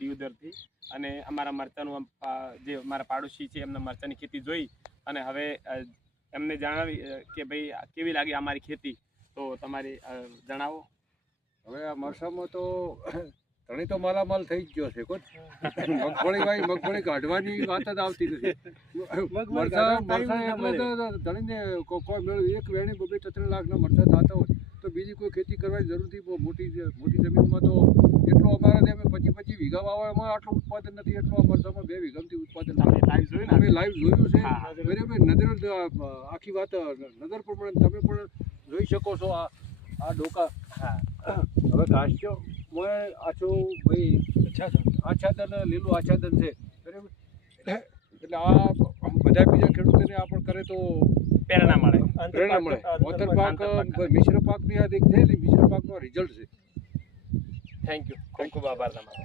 દિયોદરથી અને અમારા મરચાનું જે અમારા પાડોશી છે એમના મરચાની ખેતી જોઈ અને હવે એમને જણાવી કે ભાઈ કેવી લાગી અમારી ખેતી, તો તમારી જણાવો. હવે આ મરચામાં તો ધણી તો માલામાલ થઈ જ ગયો છે. કોઈ મગફળી કાઢવાની વાત જ આવતી નથી. મરચા એટલે ધણીને કોઈ મેળવ્યું એક વેણી 2-3 લાખના મરચા થતા હોય તો બીજી કોઈ ખેતી કરવાની જરૂર નથી. મોટી જમીનમાં તો એટલું અમારે અમે 25 વીઘા વાવવામાં આટલું ઉત્પાદન નથી, એટલું આ મરચામાં 2 વીઘામાંથી ઉત્પાદન અમે લાઈવ જોયું છે. બરાબર, નજર આખી વાત નજર પ્રમાણે તમે પણ જોઈ શકો છો. આ ડોકા હવે ઘાસચો મોય આછો ભાઈ આચ્છાદન લીલું આચ્છાદન છે. બરાબર, એટલે આ બધા બીજા ખેડૂતોને આ પણ કરે તો પ્રેરણા મળે. મોતર પાક મિશ્ર પાકની આ એક છે ને, મિશ્ર પાકનો રિઝલ્ટ છે. થેન્ક યુ, ખૂબ ખૂબ આભાર તમારો.